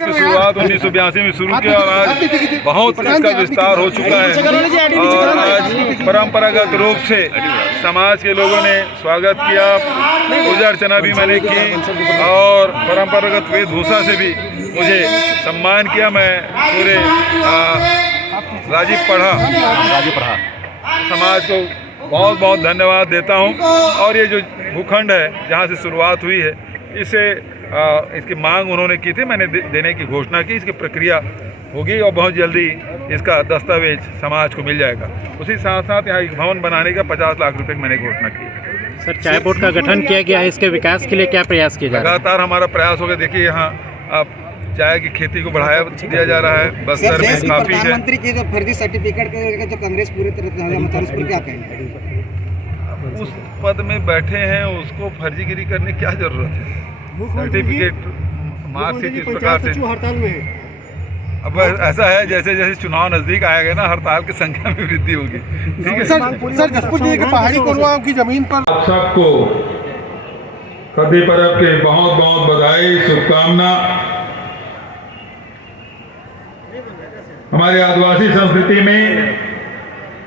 शुरुआत 1982 में शुरू किया और आज बहुत इसका विस्तार हो चुका है और आज परंपरागत रूप से समाज के लोगों ने स्वागत किया, पूजा अर्चना भी मैंने की और परंपरागत वेशभूषा से भी मुझे सम्मान किया। मैं पूरे राजीव पढ़ा समाज को बहुत बहुत धन्यवाद देता हूं। और ये जो भूखंड है जहां से शुरुआत हुई है, इसे इसकी मांग उन्होंने की थी, मैंने देने की घोषणा की। इसकी प्रक्रिया होगी और बहुत जल्दी इसका दस्तावेज समाज को मिल जाएगा। उसी साथ साथ यहाँ एक भवन बनाने का 50 लाख रुपए की मैंने घोषणा की। सर, चाय बोर्ड का गठन किया गया है, इसके विकास के लिए क्या प्रयास किया जा रहा है? लगातार हमारा प्रयास होगा। देखिए यहाँ अब चाय की खेती को बढ़ाया दिया जा रहा है। बस्तर में काफी है। प्रधानमंत्री के जो फर्जी सर्टिफिकेट का जो कांग्रेस पूरी तरह उस पर क्या कहेंगे? उस पद में बैठे हैं, उसको फर्जीगिरी करने की क्या जरूरत है? सर्टिफिकेट मार्कशीट इस प्रकार से हड़ताल में अब ऐसा है जैसे जैसे चुनाव नजदीक आएगा ना, हड़ताल की संख्या में वृद्धि होगी। ठीक है सर, जसपुर जिले के पहाड़ी कोरवा की जमीन पर आप सबको कदी पर्व के बहुत बहुत बधाई, शुभकामना। हमारे आदिवासी संस्कृति में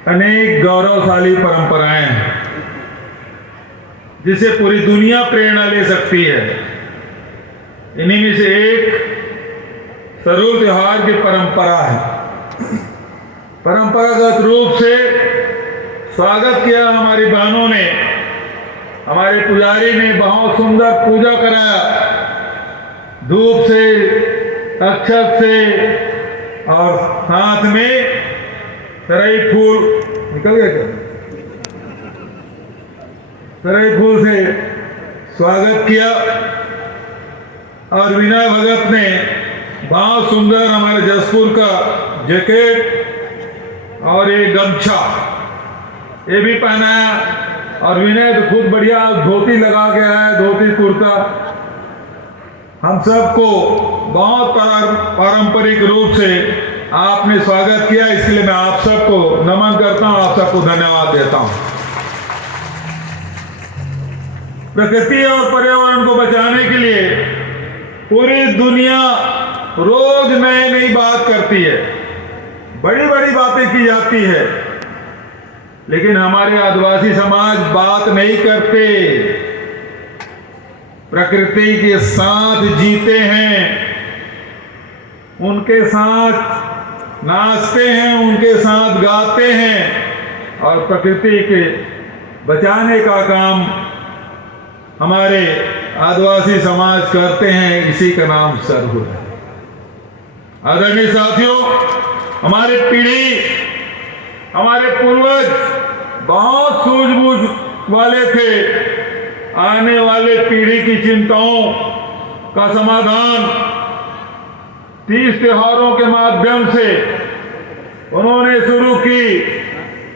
अनेक गौरवशाली परंपराएं हैं जिसे पूरी दुनिया प्रेरणा ले सकती है। इन्हीं में से एक सरूल त्योहार की परंपरा है। परंपरागत रूप से स्वागत किया हमारी बहनों ने, हमारे पुजारी ने बहुत सुंदर पूजा कराया, धूप से, अक्षत से और साथ में तरई फूल निकल गया क्या? तरई फूल से स्वागत किया और विनय भगत ने बहुत सुंदर हमारे जसपुर का जैकेट और ये गमछा ये भी पहनाया और विनय तो खुद बढ़िया धोती लगा के आया, धोती कुर्ता। हम सबको बहुत पारंपरिक रूप से आपने स्वागत किया, इसके लिए मैं आप सबको नमन करता हूं, आप सबको धन्यवाद देता हूं। प्रकृति और पर्यावरण को बचाने के लिए पूरी दुनिया रोज नई नई बात करती है, बड़ी बड़ी बातें की जाती है, लेकिन हमारे आदिवासी समाज बात नहीं करते। प्रकृति के साथ जीते हैं, उनके साथ नाचते हैं, उनके साथ गाते हैं और प्रकृति के बचाने का काम हमारे आदिवासी समाज करते हैं। इसी का नाम सरहुल है। आदरणीय साथियों, हमारे पीढ़ी, हमारे पूर्वज बहुत सूझबूझ वाले थे। आने वाले पीढ़ी की चिंताओं का समाधान 30 त्योहारों के माध्यम से उन्होंने शुरू की।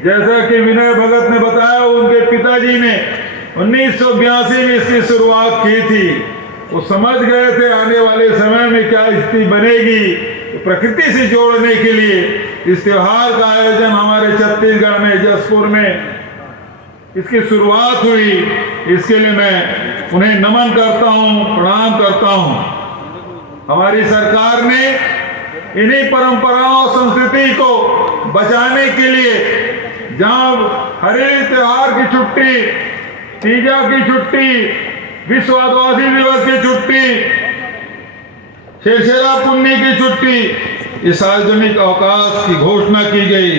जैसा कि विनय भगत ने बताया, उनके पिताजी ने 1982 में इसकी शुरुआत की थी। वो समझ गए थे आने वाले समय में क्या स्थिति बनेगी, तो प्रकृति से जोड़ने के लिए इस त्योहार का आयोजन हमारे छत्तीसगढ़ में जसपुर में इसकी शुरुआत हुई। इसके लिए मैं उन्हें नमन करता हूं, प्रणाम करता हूं। हमारी सरकार ने इन्हीं परंपराओं और संस्कृति को बचाने के लिए जहां हरेक त्योहार की छुट्टी, तीजा की छुट्टी, विश्व आदिवासी दिवस की छुट्टी, शेषेरा पुन्नी की छुट्टी, इस सार्वजनिक अवकाश की घोषणा की गई।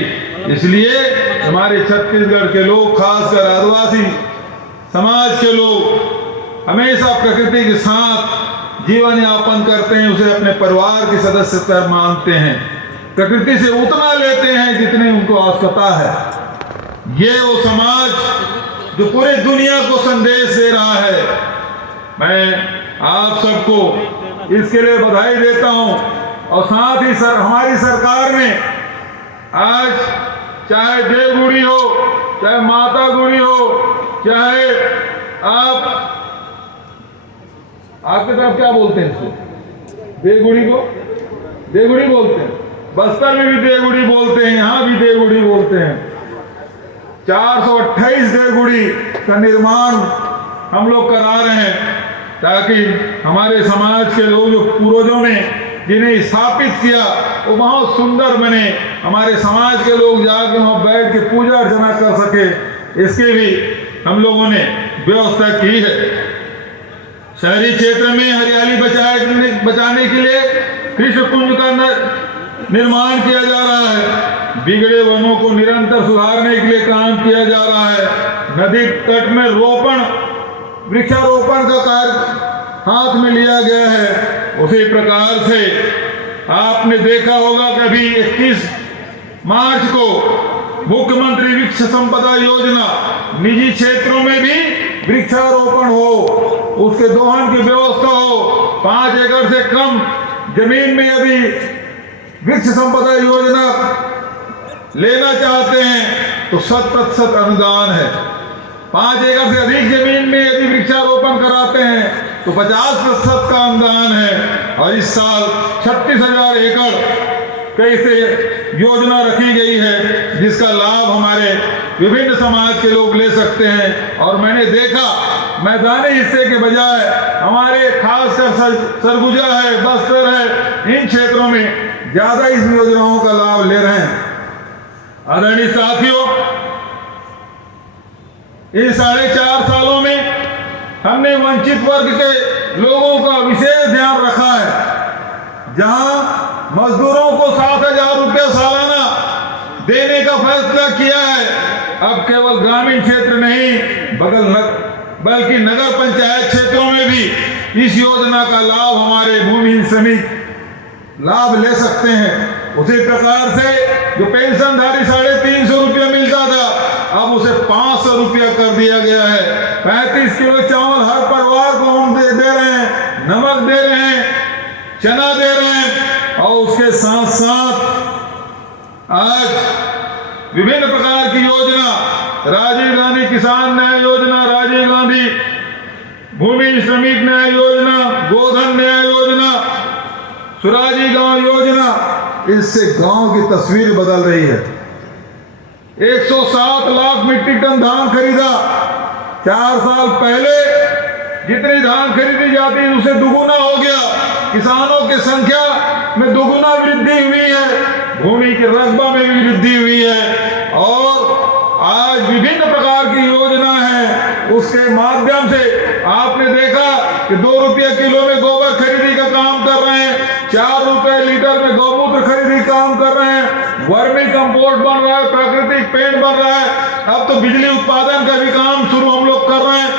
इसलिए हमारे छत्तीसगढ़ के लोग, खासकर आदिवासी समाज के लोग हमेशा प्रकृति के साथ जीवन यापन करते हैं, उसे अपने परिवार की सदस्यता मानते हैं, प्रकृति से उतना लेते हैं जितनी उनको आवश्यकता है। ये वो समाज जो पूरी दुनिया को संदेश दे रहा है। मैं आप सबको इसके लिए बधाई देता हूं और साथ ही हमारी सरकार ने आज चाहे देवगुड़ी हो, चाहे माता गुड़ी हो, चाहे आपके तरफ क्या बोलते हैं इसको, देवगुड़ी को देवगुड़ी बोलते हैं, बस्तर में भी देवगुड़ी बोलते हैं, यहाँ भी देवगुड़ी बोलते हैं। 428 देवगुड़ी का निर्माण हम लोग करा रहे हैं ताकि हमारे समाज के लोग जो पूर्वजों ने जिन्हें स्थापित किया वो बहुत सुंदर बने, हमारे समाज के लोग जाकर वहाँ बैठ के पूजा अर्चना कर सके, इसके भी हम लोगों ने व्यवस्था की है। शहरी क्षेत्र में हरियाली बचाने के लिए कृष्ण कुंज का निर्माण किया जा रहा है। बिगड़े वनों को निरंतर सुधारने के लिए काम किया जा रहा है। नदी तट में वृक्षारोपण का कार्य हाथ में लिया गया है। उसी प्रकार से आपने देखा होगा कि अभी 21 मार्च को मुख्यमंत्री वृक्ष संपदा योजना, निजी क्षेत्रों में भी वृक्षारोपण हो, उसके दोहन की व्यवस्था हो। 5 एकड़ से कम जमीन में यदि वृक्ष संपदा योजना लेना चाहते हैं तो 100% अनुदान है। 5 एकड़ से अधिक जमीन में यदि वृक्षारोपण कराते हैं तो 50% का अनुदान है। और इस साल 36,000 एकड़ कई से योजना रखी गई है, जिसका लाभ हमारे विभिन्न समाज के लोग ले सकते हैं। और मैंने देखा मैदानी हिस्से के बजाय हमारे खासकर सरगुजा है, बस्तर है, इन क्षेत्रों में ज्यादा इस योजनाओं का लाभ ले रहे हैं। आदरणीय साथियों, इन 4.5 सालों में हमने वंचित वर्ग के लोगों का विशेष ध्यान रखा है। जहां मजदूरों को 7,000 रुपये सालाना देने का फैसला किया है, अब केवल ग्रामीण क्षेत्र नहीं बल्कि नगर पंचायत क्षेत्रों में भी इस योजना का लाभ हमारे भूमिहीन श्रमिक लाभ ले सकते हैं। उसी प्रकार से जो पेंशनधारी 350 रुपया मिलता था, अब उसे 500 रुपया कर दिया गया है। 35 किलो चावल हर परिवार को हम दे रहे हैं, नमक दे रहे हैं, चना दे रहे हैं। और उसके साथ साथ आज विभिन्न प्रकार की योजना, राजीव गांधी किसान न्याय योजना, राजीव गांधी भूमि श्रमिक न्याय योजना, गोधन न्याय योजना, सुराजी गांव योजना, इससे गांव की तस्वीर बदल रही है। 107 लाख मीट्रिक टन धान खरीदा। 4 साल पहले जितनी धान खरीदी जाती है उससे दुगुना हो गया। किसानों की संख्या में दुगुना वृद्धि हुई है, भूमि के रकबा में भी वृद्धि हुई है। और आज विभिन्न प्रकार की योजना है, उसके माध्यम से आपने देखा कि 2 रुपये किलो में गोबर खरीदी का काम कर रहे हैं, 4 रुपए लीटर में गौमूत्र खरीदी काम कर रहे हैं, वर्मी कंपोस्ट बन रहा है, प्राकृतिक पेंट बन रहा है। अब तो बिजली उत्पादन का भी काम शुरू हम लोग कर रहे हैं।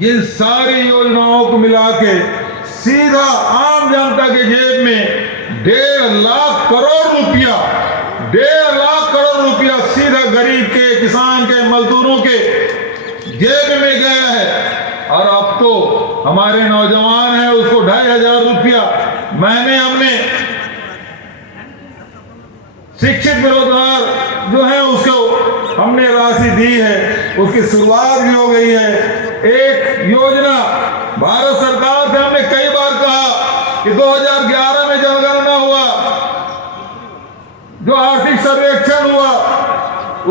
ये सारी योजनाओं को मिला के सीधा आम जनता के जेब में 1.5 लाख करोड़ रुपया, 1.5 लाख करोड़ रुपया सीधा गरीब के, किसान के, मजदूरों के जेब में गया है। और अब तो हमारे नौजवान हैं, उसको 2,500 रुपया महीने हमने शिक्षित बेरोजगार जो है उसको हमने राशि दी है, उसकी शुरुआत भी हो गई है। एक योजना भारत सरकार से हमने कई बार कहा कि 2011 में जनगणना हुआ, जो आर्थिक सर्वेक्षण हुआ,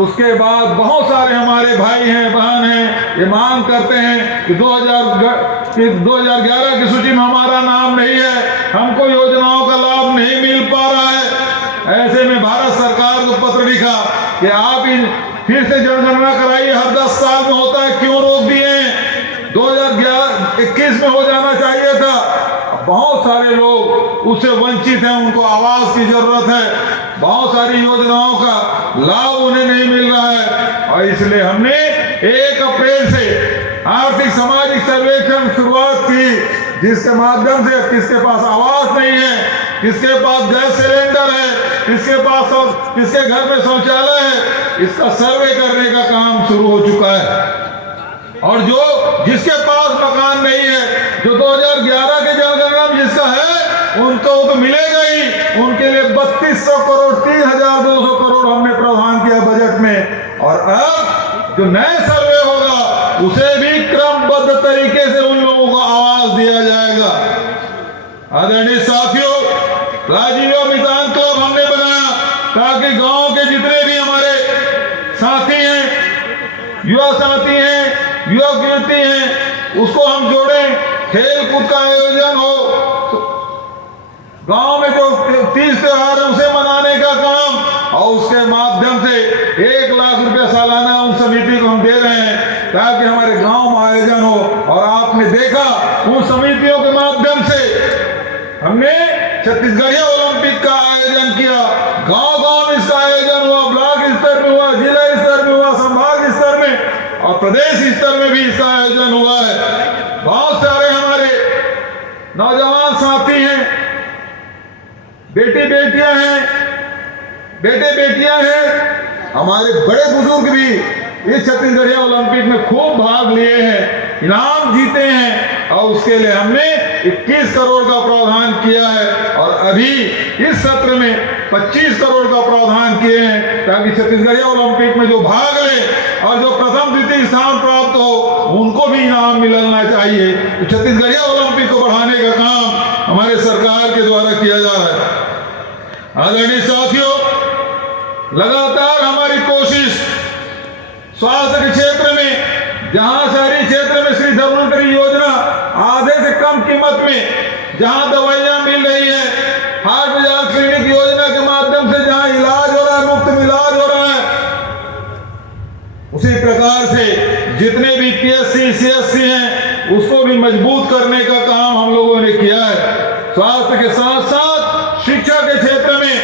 उसके बाद बहुत सारे हमारे भाई हैं, बहन हैं, ये मांग करते हैं कि 2011 की सूची में हमारा नाम नहीं है, हमको योजनाओं का लाभ नहीं मिल पा रहा है। ऐसे में भारत सरकार को पत्र लिखा कि आप फिर से जनगणना कराइए, हर 10 साल में होता है, क्यों रोक दिए हैं? 2021 में हो जाना चाहिए था। बहुत सारे लोग उससे वंचित हैं, उनको आवास की जरूरत है, बहुत सारी योजनाओं का लाभ उन्हें नहीं मिल रहा है। और इसलिए हमने 1 अप्रैल से आर्थिक सामाजिक सर्वेक्षण शुरुआत की, जिसके माध्यम से किसके पास आवास नहीं है, किसके पास गैस सिलेंडर है, किसके घर में शौचालय है, इसका सर्वे करने का काम शुरू हो चुका है। और जिसके पास मकान नहीं है, जो 2011 के जनगणना में जिसका है, उनको तो मिलेगा ही। उनके लिए 3200 करोड़, 3,200 करोड़ हमने प्रावधान किया बजट में। और अब जो नए सर्वे होगा उसे भी क्रमबद्ध तरीके से उन लोगों को आवास दिया जाएगा। आदरणीय साथियों, राजीव मितान क्लब हमने बनाया ताकि गांव के जितने भी हमारे साथी हैं, युवा साथी हैं, युवक युवती हैं, उसको हम जोड़ें, खेल कूद का आयोजन हो, गांव में जो 30 त्योहार है उसे मनाने का काम, और उसके माध्यम से 1 लाख रुपया सालाना उन समिति को हम दे रहे हैं ताकि हमारे गांव में आयोजन हो। और आपने देखा उन समितियों के माध्यम से हमने छत्तीसगढ़िया ओलंपिक का आयोजन किया। गांव-गांव में इसका आयोजन हुआ, ब्लॉक स्तर में हुआ, जिला स्तर में हुआ, संभाग स्तर में और प्रदेश स्तर में भी इसका आयोजन हुआ है। बहुत सारे हमारे नौजवान साथी हैं, बेटी बेटियां हैं, बेटे बेटियां हैं, हमारे बड़े बुजुर्ग भी इस छत्तीसगढ़िया ओलंपिक में खूब भाग लिए हैं, इनाम जीते हैं, और उसके लिए हमने 21 करोड़ का प्रावधान किया है। और अभी इस सत्र में 25 करोड़ का प्रावधान किए हैं ताकि छत्तीसगढ़िया ओलंपिक में जो भाग ले और जो प्रथम द्वितीय स्थान प्राप्त हो उनको भी इनाम मिलना चाहिए। तो छत्तीसगढ़िया ओलंपिक को बढ़ाने का काम हमारे सरकार के द्वारा किया जा रहा है। आदरणीय साथियों, लगातार हमारी कोशिश स्वास्थ्य के क्षेत्र में, जहां शहरी क्षेत्र में श्री धन्वंतरी योजना आधे से कम कीमत में जहां दवाइयां मिल रही है, हार्ट बाजार क्लिनिक योजना के माध्यम से जहां इलाज हो रहा है, मुफ्त इलाज हो रहा है, उसी प्रकार से जितने भी पीएससी सीएससी हैं उसको भी मजबूत करने का काम हम लोगों ने किया है। स्वास्थ्य के साथ साथ शिक्षा के क्षेत्र में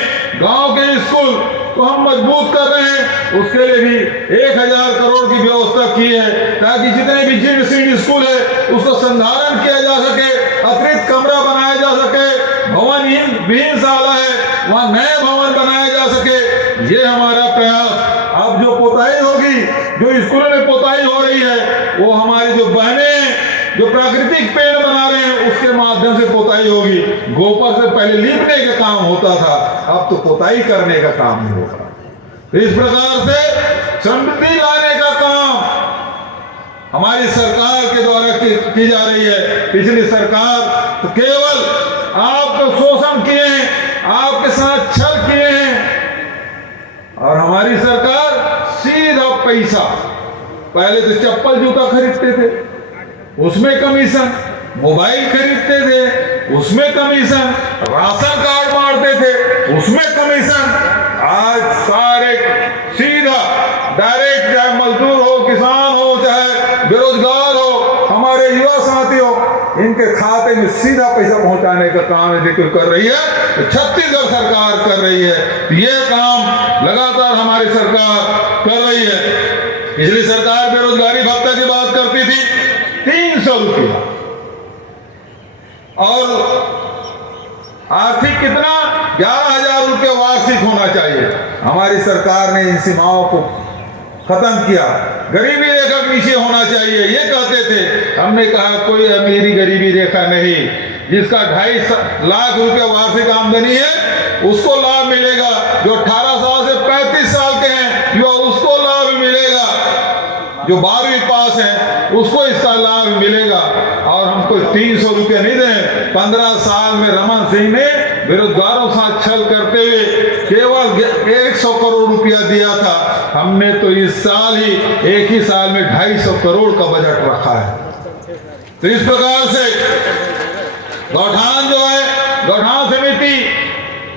गांव के स्कूल को हम मजबूत कर रहे हैं, उसके लिए भी 1000 करोड़ की व्यवस्था की है ताकि जितने भी जीर्ण स्कूल है उसको संधारण किया जा सके, अतिरिक्त कमरा बनाया जा सके, भवन विहीन शाला है वहां नए भवन बनाया जा सके। ये हमारा प्रयास। अब जो पोताई होगी, जो स्कूलों में पोताई हो रही है, वो हमारी जो बहनें जो प्राकृतिक पेड़ बना रहे हैं उसके माध्यम से पोताई होगी। गोबर से पहले लीपने का काम होता था, अब तो पोताई करने का काम ही होगा। इस प्रकार से समृद्धि लाने का काम हमारी सरकार के द्वारा की जा रही है। पिछली सरकार तो केवल आपको शोषण किए हैं, आपके साथ छल किए हैं, और हमारी सरकार सीधा पैसा, पहले तो चप्पल जूता खरीदते थे उसमें कमीशन, मोबाइल खरीदते थे उसमें कमीशन, राशन कार्ड बांटते थे उसमें कमीशन। आज सारे सीधा डायरेक्ट, चाहे मजदूर हो, किसान हो, चाहे बेरोजगार हो, हमारे युवा साथी हो, इनके खाते में सीधा पैसा पहुंचाने का काम यदि कर रही है तो छत्तीसगढ़ सरकार कर रही है। ये काम लगातार हमारी सरकार कर रही है। पिछली सरकार बेरोजगारी भत्ता की बात करती थी 300 रुपया, और आर्थिक कितना 11,000 रुपया वार्षिक होना चाहिए। हमारी सरकार ने इन सीमाओं को खत्म किया। गरीबी रेखा के नीचे होना चाहिए ये कहते थे, हमने कहा कोई अमीरी गरीबी रेखा नहीं, जिसका 2.5 लाख रुपया वार्षिक आमदनी है उसको लाभ मिलेगा, जो 18 साल से 35 साल के हैं युवा उसको लाभ मिलेगा, जो 12वीं पास है उसको इसका लाभ मिलेगा। और हमको 300 रुपया नहीं दें। 15 साल में रमन सिंह ने बेरोजगारों के साथ छल करते हुए केवल 100 करोड़ रुपया दिया था, हमने तो इस साल ही एक ही साल में 250 करोड़ का बजट रखा है। तो इस प्रकार से गौठान जो है, गौठान समिति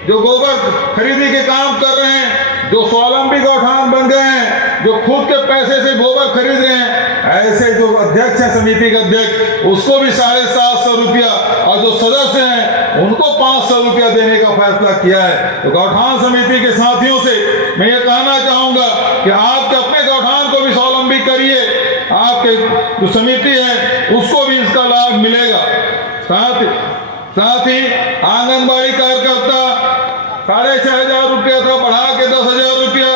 जो गोबर खरीदी के काम कर रहे हैं, जो स्वावलंबी गौठान बन गए हैं, जो खुद के पैसे से गोबर खरीद रहे हैं, ऐसे जो अध्यक्ष हैं समिति के अध्यक्ष, उसको भी 750 रुपया, और जो सदस्य हैं उनको 500 रुपया देने का फैसला किया है। तो गौठान समिति के साथियों से मैं ये कहना चाहूंगा कि आपके अपने गौठान को भी स्वावलंबी करिए, आपके जो समिति है उसको भी इसका लाभ मिलेगा। साथ ही आंगनबाड़ी कार्यकर्ता 6,500 रुपया था, बढ़ा के 10,000 रुपया,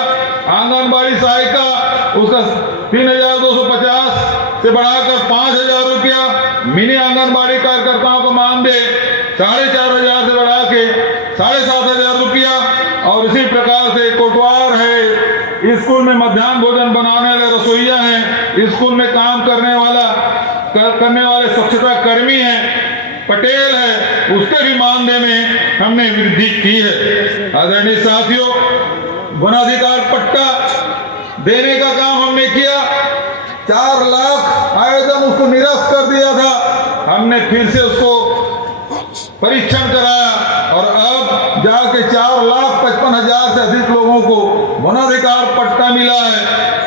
आंगनबाड़ी सहायिका उसका 3,250 से बढ़ाकर 5,000 रुपया, मिनी आंगनबाड़ी कार्यकर्ताओं को मानदेय 4,500 से बढ़ा के 7,500 रुपया, और इसी प्रकार से कोटवार है, स्कूल में मध्याह्न भोजन बनाने वाले रसोइया हैं, स्कूल में काम करने वाले स्वच्छता कर्मी हैं, पटेल है, उसके भी मानदेय में हमने वृद्धि की है। आदरणीय साथियों, वनाधिकार पट्टा देने का काम हमने किया। 4 लाख आवेदन उसको निरस्त कर दिया था, हमने फिर से उसको परीक्षण कराया और के 4,55,000 से अधिक लोगों को वनाधिकार पट्टा मिला है।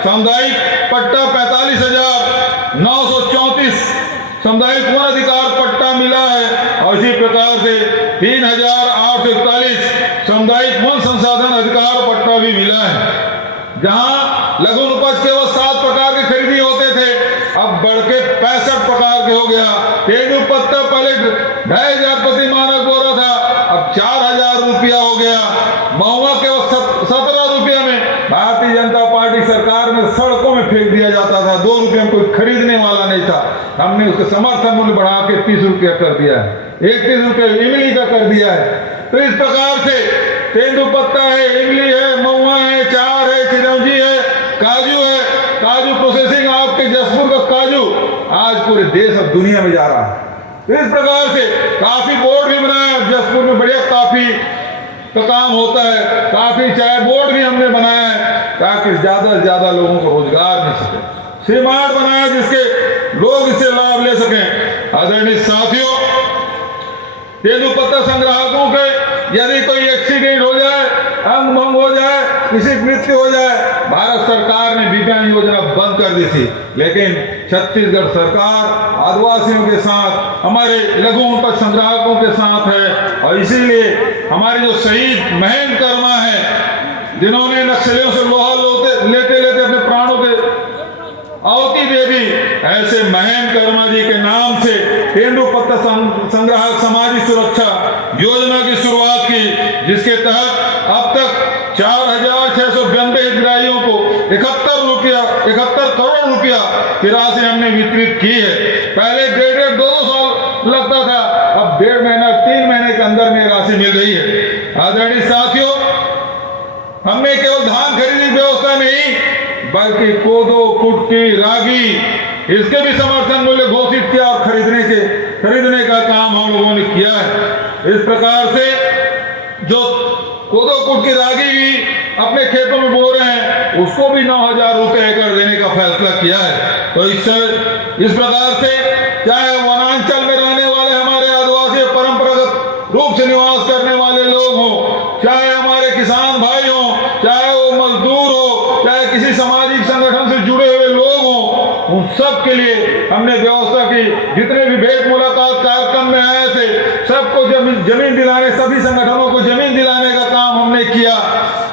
सामुदायिक पट्टा 45,934 सामुदायिक वन अधिकार पट्टा मिला है और इसी प्रकार से 3,841 सामुदायिक वन संसाधन अधिकार पट्टा भी मिला है। जहां लघु उपज केवल 7 प्रकार के खरीदी होते थे, अब बढ़ के 65 प्रकार के हो गया। तेंदुपत्ता पहले 2,500 प्रति मानक बोरा था, अब 4,000 रुपया हो गया। महुआ केवल 17 रुपया में भारतीय जनता पार्टी सरकार में सड़कों में फेंक दिया जाता था, 2 रुपये में कोई खरीदने वाला नहीं था। हमने उसका समर्थन मूल्य बढ़ा के 30 रुपया कर दिया है, 31 रुपये इमली का कर दिया है। तो इस प्रकार से तेंदुपत्ता है, इमली है, महुआ है, चार है, चिरौंजी है, काजू है। काजू प्रोसेसिंग आपके जसपुर का काजू आज पूरे देश और दुनिया में जा रहा है। तो इस प्रकार से काफी बोर्ड भी बनाया, जसपुर में बढ़िया काफी का काम होता है। काफी चाय बोर्ड भी हमने बनाया है ताकि ज्यादा से ज्यादा लोगों को रोजगार मिल सके। सीमार्ट बनाया जिसके लोग इससे लाभ ले सकें। आदरणीय साथियों, तेंदुपत्ता संग्राहकों के यदि कोई एक्सीडेंट हो जाए, अंग भंग हो जाए, किसी की मृत्यु हो जाए, भारत सरकार ने दिव्यांग योजना बंद कर दी थी, लेकिन छत्तीसगढ़ सरकार आदिवासियों के साथ, हमारे लघु उपज संग्राहकों के साथ है। और इसीलिए हमारे जो शहीद महेंद्र कर्मा है, जिन्होंने नक्सलियों से लोहा लेते लेते अपने प्राणों के आहुति दे दी, ऐसे महेंद्र कर्मा जी के नाम से तेंदुपत्ता संग्राहक सामाजिक सुरक्षा योजना की शुरुआत की, जिसके तहत अब तक 4,692 हितग्राहियों को 71 करोड़ रुपया की राशि हमने वितरित की है। पहले डेढ़ 2 साल लगता था, अब 1.5 महीना 3 महीने के अंदर में राशि मिल रही है। आदरणीय साथियों, हमने केवल धान खरीदी व्यवस्था नहीं, बल्कि कोदो, कुटकी, रागी, इसके भी समर्थन मूल्य घोषित किया और खरीदने का काम हम लोगों ने किया है। इस प्रकार से जो कोदो, कुटकी, रागी भी अपने खेतों में बो रहे हैं, उसको भी 9,000 रुपये एकड़ देने का फैसला किया है। तो इस प्रकार से चाहे वनांचल में रहने वाले हमारे आदिवासी परंपरागत रूप से निवास करने वाले लोग हों, चाहे हमारे किसान भाई हों, चाहे वो मजदूर हो, चाहे किसी सामाजिक संगठन से जुड़े हुए लोग हों, उन सब के लिए हमने व्यवस्था की। जितने भी भेंट मुलाकात कार्यक्रम में आए थे, सबको जमीन दिलाने, सभी संगठनों को जमीन दिलाने का काम हमने किया।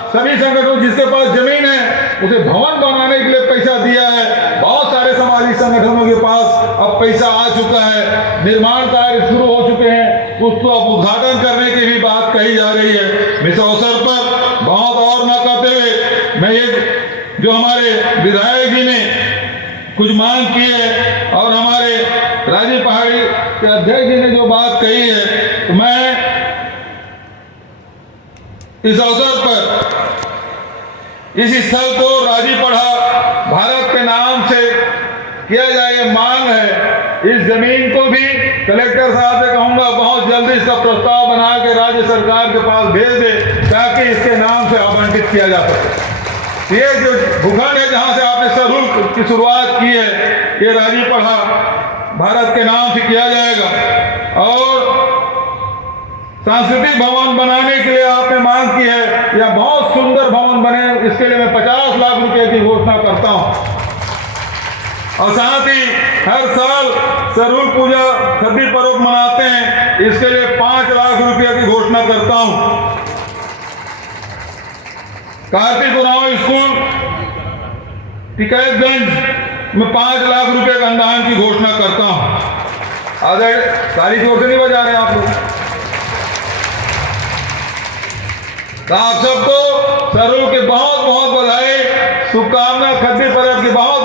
सभी संगठनों जिसके पास जमीन है उसे भवन बनाने के लिए पैसा दिया है। बहुत सारे सामाजिक संगठनों के पास अब पैसा आ चुका है, निर्माण कार्य शुरू हो चुके हैं, उसको अब उद्घाटन करने की भी बात कही जा रही है। इस अवसर पर बहुत और न कहते हुए मैं ये जो हमारे विधायक जी ने कुछ मांग की है और हमारे राजीव पहाड़ी के अध्यक्ष जी ने जो बात कही है, तो मैं इस अवसर पर इस स्थल को राजीव पढ़ा भारत के नाम से किया जाए, ये मांग है। इस जमीन को भी कलेक्टर साहब से कहूंगा बहुत जल्दी इसका प्रस्ताव बना के राज्य सरकार के पास भेज दे, ताकि इसके नाम से आवंटित किया जा सके। ये जो भूखंड है जहां से आपने सरहुल की शुरुआत की है, ये राजीव पढ़ा भारत के नाम से किया जाएगा। और सांस्कृतिक भवन बनाने के लिए आपने मांग की है, या बहुत सुंदर भवन बने, इसके लिए मैं 50 लाख रुपए की घोषणा करता हूं। और साथ ही हर साल सरहुल पूजा खद्दी पर्व मनाते हैं, इसके लिए 5 लाख रुपए की घोषणा करता हूं। कार्तिक उरांव स्कूल टिकैतगंज में 5 लाख रुपए का अनुदान की घोषणा करता हूं। आदर ताली जोर से नहीं बजा रहे आप लोग। आप सबको सरहुल की बहुत बहुत बधाई, शुभकामना, खद्दी पर्व की बहुत